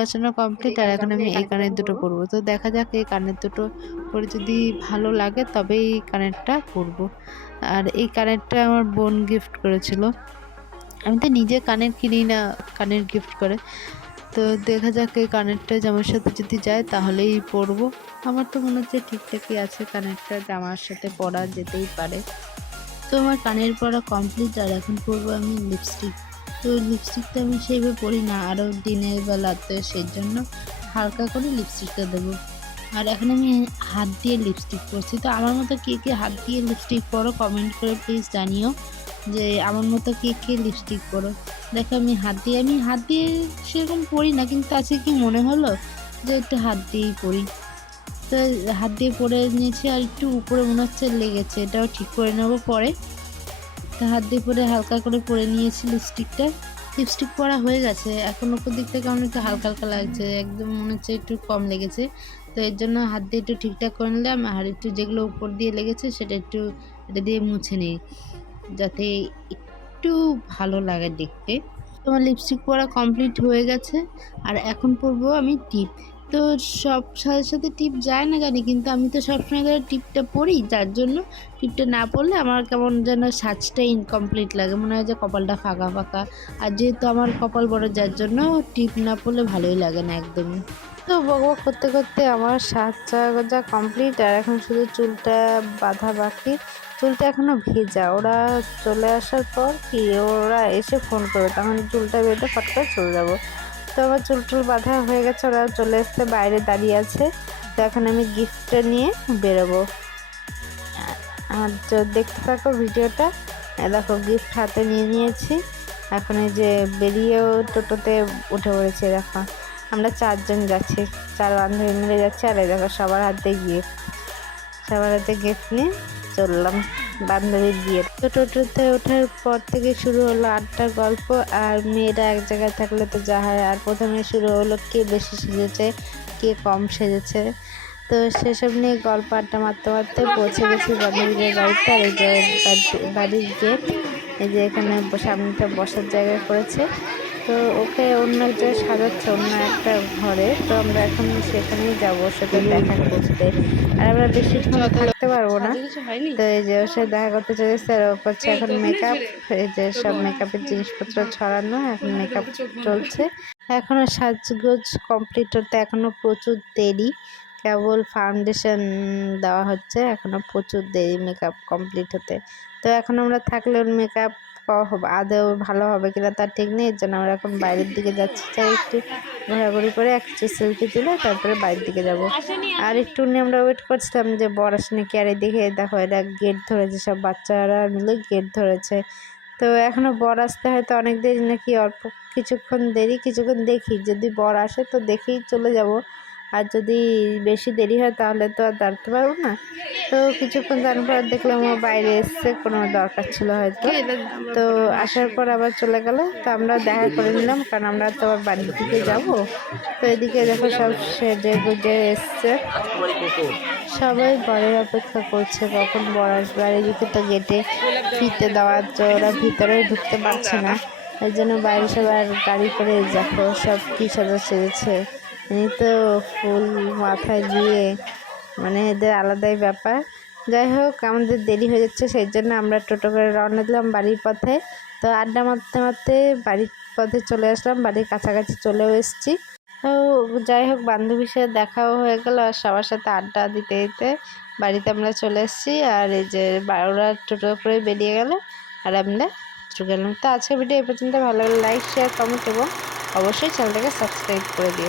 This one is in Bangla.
বসানো কমপ্লিট। আর এখন আমি এই কানের দুটো পরবো। তো দেখা যাক এই কানের দুটো পরে যদি ভালো লাগে তবেই এই কানেরটা পরবো। আর এই কানেরটা আমার বোন গিফট করেছিল। আমি তো নিজে কানের কিনি না, কানের গিফট করে। তো দেখা যাক এই কানেরটা জামার সাথে যদি যায় তাহলেই পরবো। আমার তো মনে হচ্ছে ঠিকঠাকই আছে, কানেরটা জামার সাথে পরা যেতেই পারে। তো আমার কানের পরা কমপ্লিট। আর এখন পরবো আমি লিপস্টিক। তো লিপস্টিকটা আমি সেইভাবে পরি না, আরও দিনের বেলা, তো সেই জন্য হালকা করে লিপস্টিকটা দেবো। আর এখন আমি হাত দিয়ে লিপস্টিক পরছি। তো আমার মতো কে কে হাত দিয়ে লিপস্টিক পরো কমেন্ট করে প্লিজ জানিও যে আমার মতো কে কে লিপস্টিক পরো। দেখো আমি হাত দিয়ে সেরকম পরি না, কিন্তু আজকে কি মনে হলো যে একটু হাত দিয়েই পরি। তো হাত দিয়ে পরে নিয়েছি, আর একটু উপরে মনে হচ্ছে লেগেছে, এটাও ঠিক করে নেবো পরে। তো হাত দিয়ে পরে হালকা করে পরে নিয়েছি লিপস্টিকটা। লিপস্টিক পরা হয়ে গেছে, এখন উপর দিকটা কেমন একটু হালকা হালকা লাগছে, একদম মনে হচ্ছে একটু কম লেগেছে। তো এর জন্য হাত দিয়ে একটু ঠিকঠাক করে নিলাম, আর একটু যেগুলো উপর দিয়ে লেগেছে সেটা একটু এটা দিয়ে মুছে নিই, যাতে একটু ভালো লাগে দেখতে। তোমার লিপস্টিক পরা কমপ্লিট হয়ে গেছে। আর এখন পরবো আমি টিপ। তো সব সাথে সাথে টিপ যায় না জানি, কিন্তু আমি তো সবসময় ধরো টিপটা পরি, যার জন্য টিপটা না পরলে আমার কেমন যেন সাজটা ইনকমপ্লিট লাগে, মনে হয় যে কপালটা ফাঁকা ফাঁকা। আর যেহেতু আমার কপাল বড়, যার জন্য টিপ না পরলে ভালোই লাগে না একদমই। তো বকবক করতে করতে আমার সাজা কমপ্লিট। আর এখন শুধু চুলটা বাঁধা বাকি। চুলটা এখনও ভেজা, ওরা চলে আসার পর কি ওরা এসে ফোন করবে, তখন চুলটা বেঁধে ফট করে চলে যাবো। তো আমার চুল টুল বাঁধা হয়ে গেছে, ওরা চলে এসছে, বাইরে দাঁড়িয়ে আছে। তো এখন আমি গিফটটা নিয়ে বেরোবো। আর দেখতে থাকো ভিডিওটা। দেখো গিফট হাতে নিয়ে নিয়েছি। এখন এই যে বেরিয়েও টোটোতে উঠে পড়েছে। দেখো আমরা 4 জন যাচ্ছি, 4 বান্ধবী মিলে যাচ্ছি। আর এই দেখো সবার হাতে গিফট নিয়ে চললাম বান্ধবীর বিয়ে। তো টোটোতে ওঠার পর থেকে শুরু হলো আড্ডার গল্প। আর মেয়েরা এক জায়গায় থাকলে তো যা হয়, আর প্রথমে শুরু হলো কে বেশি সেজেছে কে কম সেজেছে। তো সেসব নিয়ে গল্প আড্ডা মারতে মারতে পৌঁছে গেছি বান্ধবীদের বাড়িতে। আর এই যে বাড়ির গেট, এই যে এখানে সামনেটা বসার জায়গা করেছে। তো ওকে অন্য এক জায়গায় সাজাচ্ছে, অন্য একটা ঘরে। তো আমরা এখন সেখানেই যাবো, ওর সাথে দেখা করতে। আর আমরা বেশিক্ষণ থাকতে পারবো না। তো এই যে ওর সাথে দেখা করতে চলেছে। আর ও করছে এখন মেকআপ, এই যে সব মেকআপের জিনিসপত্র ছড়ানো, এখন মেকআপ চলছে। এখনো সাজগোজ কমপ্লিট হতে এখনো প্রচুর দেরি, কেবল ফাউন্ডেশন দেওয়া হচ্ছে, এখনো প্রচুর দেরি মেকআপ কমপ্লিট হতে। তো এখন আমরা থাকলে ওর মেকআপ আদৌ ভালো হবে কিনা তার ঠিক নেই, এর জন্য আমরা এখন বাইরের দিকে যাচ্ছি। চাই একটু ঘোরাঘুরি করে কিছু সেলফি তুলে তারপরে বাইরের দিকে যাব। আর একটু আমরা ওয়েট করছিলাম যে বর আসে নাকি। আর এদিকে দেখো এরা গেট ধরেছে, সব বাচ্চারা মিলে গেট ধরেছে। তো এখনো বর আসতে হয়তো অনেক দেরি নাকি, অল্প কিছুক্ষণ দেরি। কিছুক্ষণ দেখি, যদি বর আসে তো দেখেই চলে যাব, আর যদি বেশি দেরি হয় তাহলে তো আর দাঁড়াতে পারবো না। তো কিছুক্ষণ জানার পর দেখলাম ও বাইরে এসছে, কোনো দরকার ছিল হয়তো। তো আসার পর আবার চলে গেল। তো আমরা দেখা করে নিলাম, কারণ আমরা তো আবার বাড়ির দিকে যাব। তো এদিকে দেখো সব সেজে গুজে এসছে, সবাই বরের অপেক্ষা করছে কখন বর আসবে। আর এদিকে তো গেটে ফিতে দেওয়া আছে, ওরা ভিতরে ঢুকতে পারছে না, এই জন্য বাইরে সবার গাড়ি করে দেখো সব কী সাজা সেজেছে। এই তো ফুল মাথায় দিয়ে, মানে এদের আলাদাই ব্যাপার। যাই হোক আমাদের দেরি হয়ে যাচ্ছে, সেই জন্য আমরা টোটো করে রওনা দিলাম বাড়ির পথে। তো আড্ডা মারতে মারতে বাড়ির পথে চলে আসলাম, বাড়ির কাছাকাছি চলেও এসেছি। তো যাই হোক বান্ধবীর সাথে দেখাও হয়ে গেল, আর সবার সাথে আড্ডা দিতে দিতে বাড়িতে আমরা চলে এসেছি। আর এই যে ওরা টোটো করে বেরিয়ে গেল, আর আমরা চলে গেলাম। তো আজকের ভিডিও এই পর্যন্ত। ভালো লাগলে লাইক শেয়ার কমেন্ট এবং অবশ্যই চ্যানেলটাকে সাবস্ক্রাইব করে দিও।